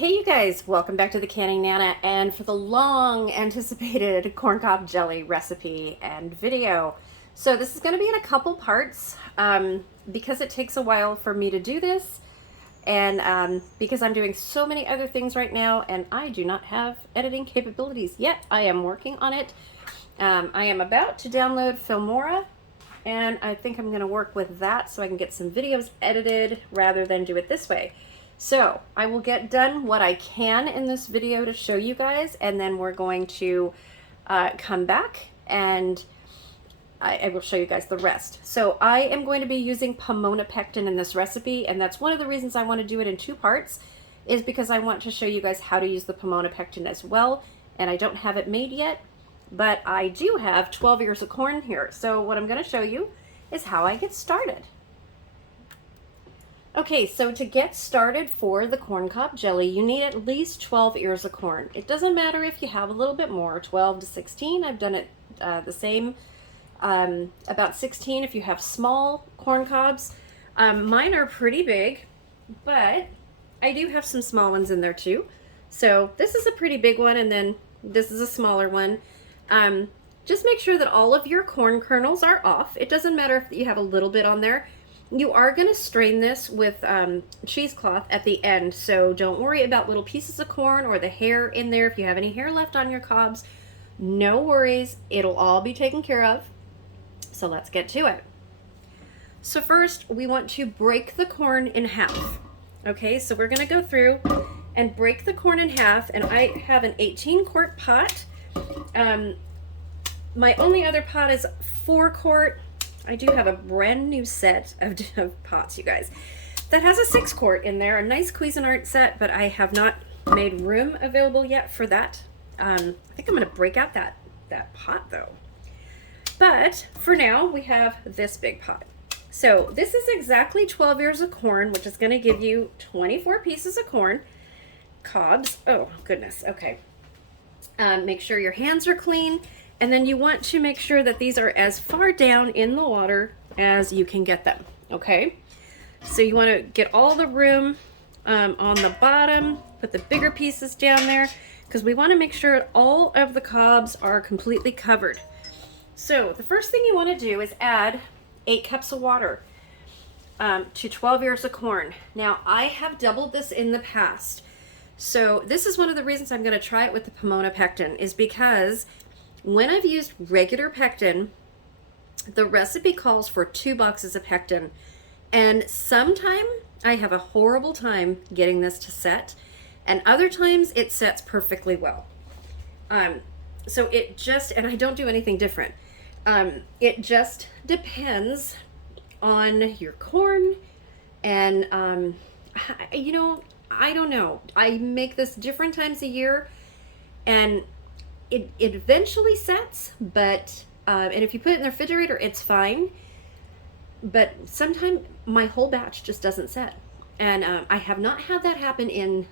Hey you guys, welcome back to the Canning Nana and for the long anticipated corn cob jelly recipe and video. So this is going to be in a couple parts because it takes a while for me to do this and because I'm doing so many other things right now and I do not have editing capabilities yet. I am working on it. I am about to download Filmora and I think I'm going to work with that so I can get some videos edited rather than do it this way. So I will get done what I can in this video to show you guys, and then we're going to come back and I will show you guys the rest. So I am going to be using pomona pectin in this recipe, and that's one of the reasons I want to do it in two parts, is because I want to show you guys how to use the pomona pectin as well, and I don't have it made yet, but I do have 12 ears of corn here. So what I'm going to show you is how I get started. Okay, so to get started for the corn cob jelly, you need at least 12 ears of corn. It doesn't matter if you have a little bit more, 12 to 16. I've done it the same, about 16 if you have small corn cobs. Mine are pretty big, but I do have some small ones in there too. So this is a pretty big one, and then this is a smaller one. Just make sure that all of your corn kernels are off. It doesn't matter if you have a little bit on there. You are going to strain this with cheesecloth at the end, so don't worry about little pieces of corn or the hair in there. If you have any hair left on your cobs, no worries. It'll all be taken care of. So let's get to it. So first, we want to break the corn in half. Okay, so we're going to go through and break the corn in half, and I have an 18-quart pot. My only other pot is 4-quart. I do have a brand new set of pots, you guys, that has a 6-quart in there, a nice Cuisinart set, but I have not made room available yet for that. I think I'm going to break out that pot though. But for now, we have this big pot. So this is exactly 12 ears of corn, which is going to give you 24 pieces of corn. Cobs. Oh, goodness. Okay. Make sure your hands are clean. And then you want to make sure that these are as far down in the water as you can get them, okay? So you want to get all the room on the bottom, put the bigger pieces down there, because we want to make sure all of the cobs are completely covered. So the first thing you want to do is add 8 cups of water to 12 ears of corn. Now, I have doubled this in the past. So this is one of the reasons I'm going to try it with the pomona pectin, is because when I've used regular pectin, the recipe calls for 2 boxes of pectin, and sometimes I have a horrible time getting this to set, and other times it sets perfectly well. So it just, and I don't do anything different. It just depends on your corn, and you know, I don't know. I make this different times a year, and it eventually sets, but and if you put it in the refrigerator, it's fine. But sometimes my whole batch just doesn't set, and I have not had that happen in,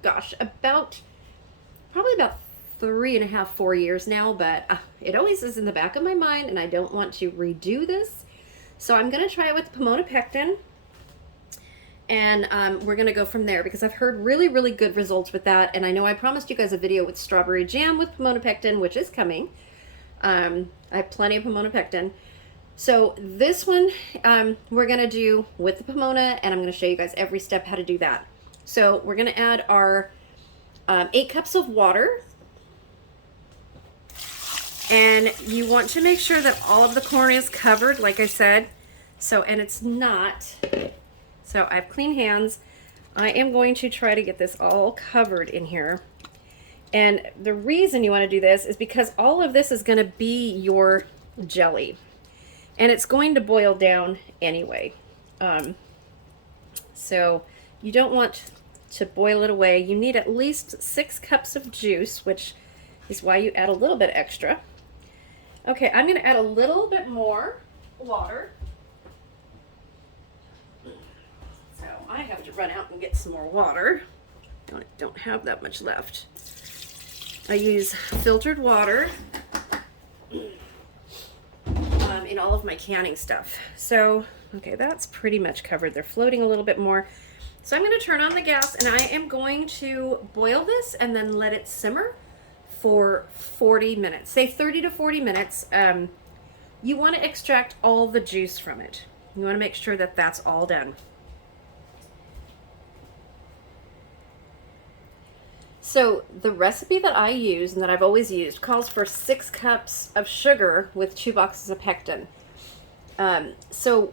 gosh, probably about 3.5, 4 years now. But it always is in the back of my mind, and I don't want to redo this. So I'm going to try it with pomona pectin. And we're going to go from there, because I've heard really, really good results with that. And I know I promised you guys a video with strawberry jam with pomona pectin, which is coming. I have plenty of pomona pectin. So this one we're going to do with the pomona, and I'm going to show you guys every step how to do that. So we're going to add our 8 cups of water. And you want to make sure that all of the corn is covered, like I said. So, and it's not... So I have clean hands. I am going to try to get this all covered in here. And the reason you want to do this is because all of this is going to be your jelly. And it's going to boil down anyway. So you don't want to boil it away. You need at least 6 cups of juice, which is why you add a little bit extra. Okay, I'm going to add a little bit more water. I have to run out and get some more water. I don't have that much left. I use filtered water in all of my canning stuff. So, okay, that's pretty much covered. They're floating a little bit more. So I'm going to turn on the gas and I am going to boil this and then let it simmer for 40 minutes. Say 30 to 40 minutes. You want to extract all the juice from it. You want to make sure that that's all done. So the recipe that I use and that I've always used calls for 6 cups of sugar with 2 boxes of pectin. So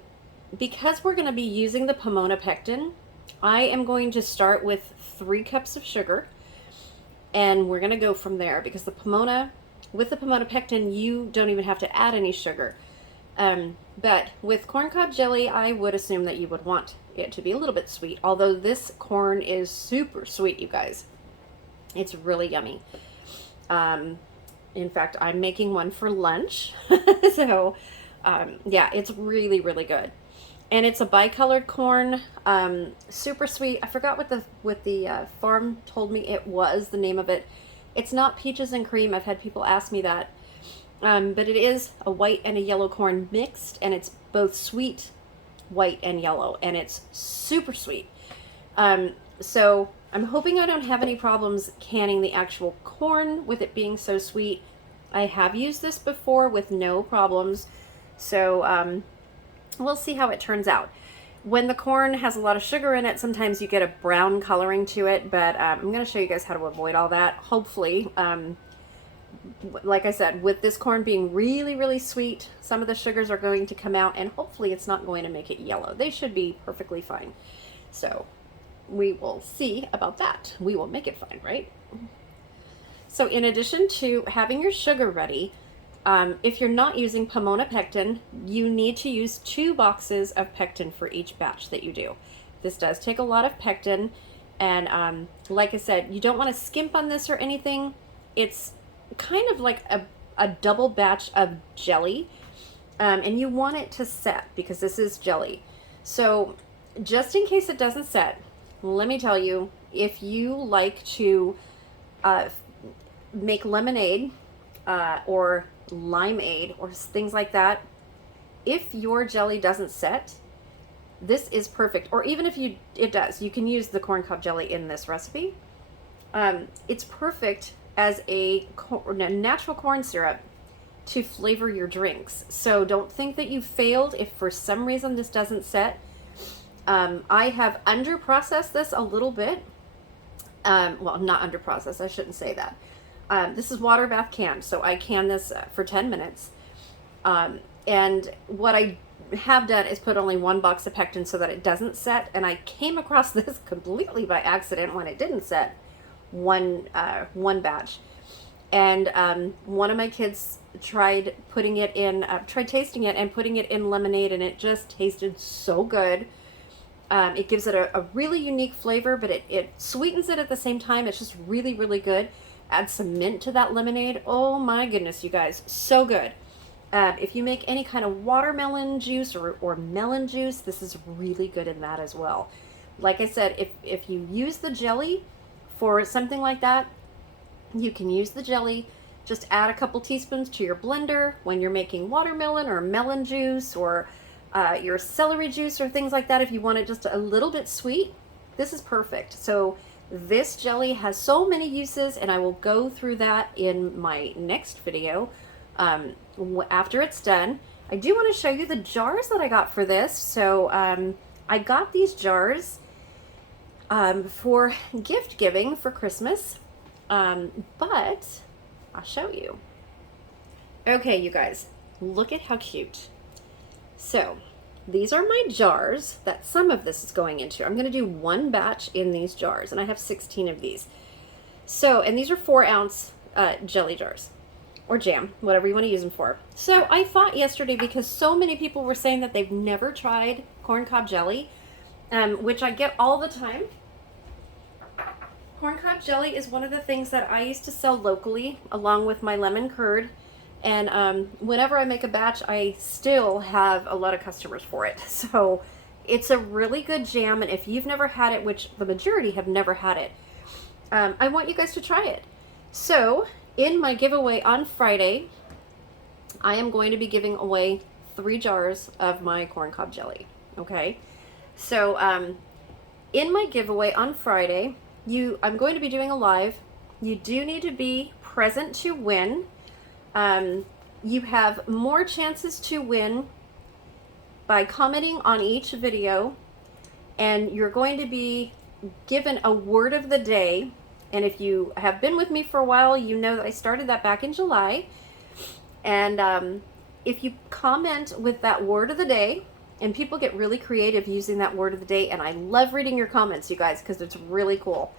because we're going to be using the Pomona pectin, I am going to start with 3 cups of sugar, and we're going to go from there because with the Pomona pectin, you don't even have to add any sugar. But with corn cob jelly, I would assume that you would want it to be a little bit sweet, although this corn is super sweet, you guys. It's really yummy. In fact, I'm making one for lunch. So, yeah, it's really, really good. And it's a bicolored corn, super sweet. I forgot what the farm told me it was, the name of it. It's not peaches and cream. I've had people ask me that. But it is a white and a yellow corn mixed, and it's both sweet, white, and yellow, and it's super sweet. So I'm hoping I don't have any problems canning the actual corn with it being so sweet. I have used this before with no problems, so we'll see how it turns out. When the corn has a lot of sugar in it, sometimes you get a brown coloring to it, but I'm going to show you guys how to avoid all that. Hopefully, like I said, with this corn being really, really sweet, some of the sugars are going to come out, and hopefully it's not going to make it yellow. They should be perfectly fine. So we will see about that. We will make it fine, right? So in addition to having your sugar ready, if you're not using Pomona pectin, you need to use 2 boxes of pectin for each batch that you do. This does take a lot of pectin, and like I said, you don't want to skimp on this or anything. It's kind of like a double batch of jelly, and you want it to set because this is jelly. So just in case it doesn't set, let me tell you, if you like to make lemonade or limeade or things like that, if your jelly doesn't set, this is perfect. Or even if it does, you can use the corn cob jelly in this recipe. It's perfect as a natural corn syrup to flavor your drinks. So don't think that you failed if for some reason this doesn't set. I have under-processed this a little bit. Well, not under-processed, I shouldn't say that. This is water bath canned, so I can this for 10 minutes. And what I have done is put only 1 box of pectin so that it doesn't set, and I came across this completely by accident when it didn't set one batch. And one of my kids tried tasting it and putting it in lemonade, and it just tasted so good. It gives it a really unique flavor, but it sweetens it at the same time. It's just really, really good. Add some mint to that lemonade. Oh my goodness, you guys, so good. If you make any kind of watermelon juice or melon juice, this is really good in that as well. Like I said, if you use the jelly for something like that, you can use the jelly. Just add a couple teaspoons to your blender when you're making watermelon or melon juice or your celery juice or things like that. If you want it just a little bit sweet, this is perfect. So this jelly has so many uses, and I will go through that in my next video after it's done. I do want to show you the jars that I got for this. So I got these jars for gift giving for Christmas, but I'll show you. Okay, you guys, look at how cute. So these are my jars that some of this is going into. I'm going to do 1 batch in these jars, and I have 16 of these. So, and these are 4-ounce jelly jars or jam, whatever you want to use them for. So I thought yesterday, because so many people were saying that they've never tried corn cob jelly, which I get all the time. Corn cob jelly is one of the things that I used to sell locally along with my lemon curd. And whenever I make a batch, I still have a lot of customers for it. So it's a really good jam, and if you've never had it, which the majority have never had it, I want you guys to try it. So in my giveaway on Friday, I am going to be giving away 3 jars of my corn cob jelly. Okay, so in my giveaway on Friday, I'm going to be doing a live. You do need to be present to win. You have more chances to win by commenting on each video, and you're going to be given a word of the day. And if you have been with me for a while, you know that I started that back in July. And if you comment with that word of the day, and people get really creative using that word of the day, and I love reading your comments, you guys, because it's really cool.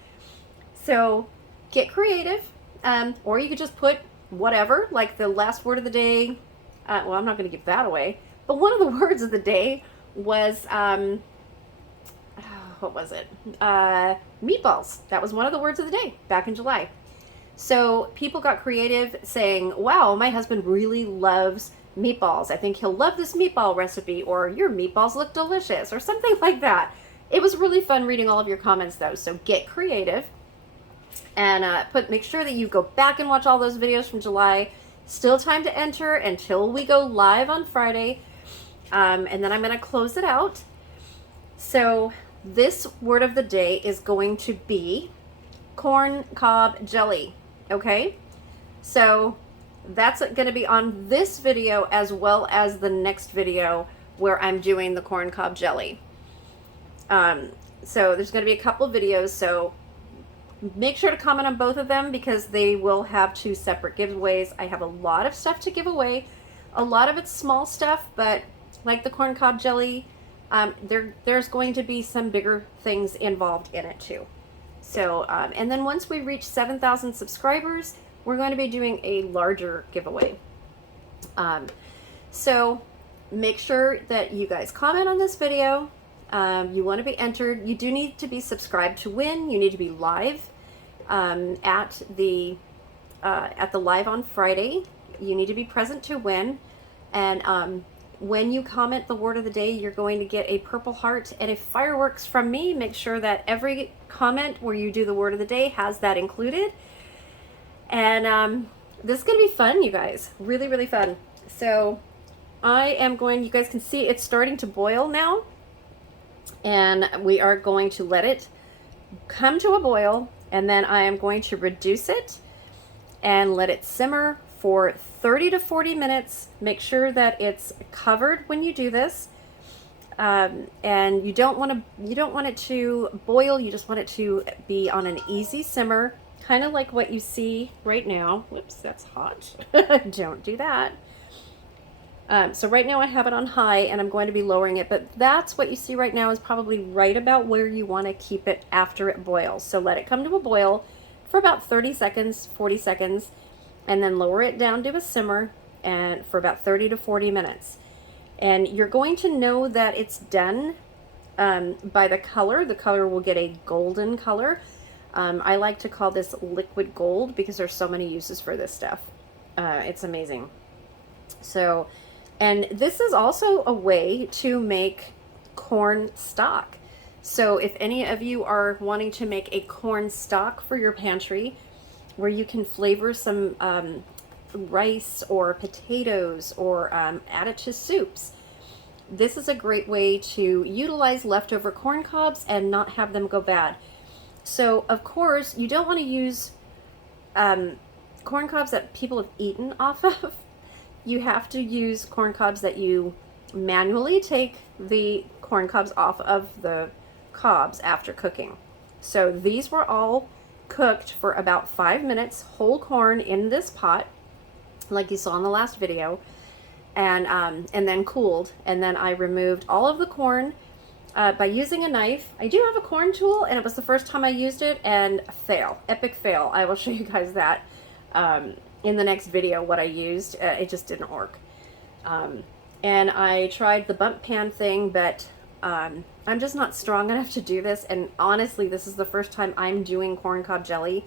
So get creative, or you could just put whatever, like the last word of the day. Well, I'm not going to give that away, but one of the words of the day was, what was it? Meatballs. That was one of the words of the day back in July. So people got creative saying, wow, my husband really loves meatballs. I think he'll love this meatball recipe, or your meatballs look delicious, or something like that. It was really fun reading all of your comments though. So get creative, and make sure that you go back and watch all those videos from July. Still time to enter until we go live on Friday. And then I'm going to close it out. So this word of the day is going to be corn cob jelly. Okay, so that's going to be on this video as well as the next video where I'm doing the corn cob jelly. So there's going to be a couple videos, so make sure to comment on both of them because they will have 2 separate giveaways. I have a lot of stuff to give away. A lot of it's small stuff, but like the corn cob jelly, there's going to be some bigger things involved in it too. So, and then once we reach 7,000 subscribers, we're going to be doing a larger giveaway. So make sure that you guys comment on this video. You want to be entered. You do need to be subscribed to win. You need to be live at the live on Friday. You need to be present to win. And when you comment the word of the day, you're going to get a purple heart and a fireworks from me. Make sure that every comment where you do the word of the day has that included. And this is going to be fun, you guys. Really, really fun. So you guys can see it's starting to boil now. And we are going to let it come to a boil. And then I am going to reduce it and let it simmer for 30 to 40 minutes. Make sure that it's covered when you do this. And you don't want it to boil. You just want it to be on an easy simmer, kind of like what you see right now. Whoops, that's hot. Don't do that. So right now I have it on high and I'm going to be lowering it, but that's what you see right now is probably right about where you want to keep it after it boils. So let it come to a boil for about 30 seconds, 40 seconds, and then lower it down to a simmer and for about 30 to 40 minutes. And you're going to know that it's done by the color. The color will get a golden color. I like to call this liquid gold because there's so many uses for this stuff. It's amazing. So, and this is also a way to make corn stock. So if any of you are wanting to make a corn stock for your pantry, where you can flavor some rice or potatoes or add it to soups, this is a great way to utilize leftover corn cobs and not have them go bad. So of course you don't want to use corn cobs that people have eaten off of. You have to use corn cobs that you manually take the corn cobs off of the cobs after cooking. So these were all cooked for about 5 minutes, whole corn in this pot, like you saw in the last video, and then cooled. And then I removed all of the corn by using a knife. I do have a corn tool, and it was the first time I used it, and fail, epic fail. I will show you guys that in the next video what I used. It just didn't work. And I tried the bump pan thing, but I'm just not strong enough to do this. And honestly, this is the first time I'm doing corn cob jelly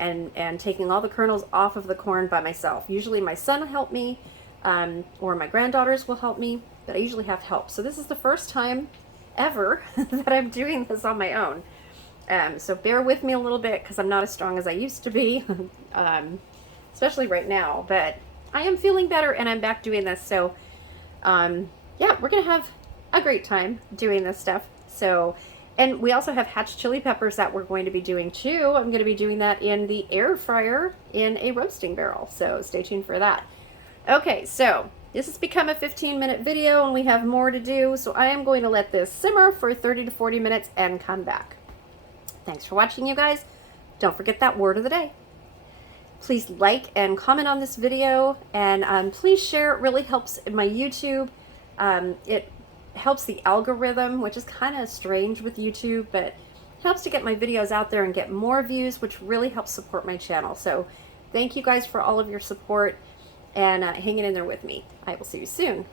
and taking all the kernels off of the corn by myself. Usually my son will help me, or my granddaughters will help me, but I usually have help. So this is the first time ever that I'm doing this on my own. So bear with me a little bit because I'm not as strong as I used to be, especially right now, but I am feeling better and I'm back doing this. So yeah, we're gonna have a great time doing this stuff. So And we also have hatch chili peppers that we're going to be doing too. I'm going to be doing that in the air fryer in a roasting barrel. So stay tuned for that. Okay, so this has become a 15-minute video and we have more to do. So I am going to let this simmer for 30 to 40 minutes and come back. Thanks for watching, you guys. Don't forget that word of the day. Please like and comment on this video, and please share. It really helps my YouTube. It helps the algorithm, which is kind of strange with YouTube, but helps to get my videos out there and get more views, which really helps support my channel. So thank you guys for all of your support and hanging in there with me. I will see you soon.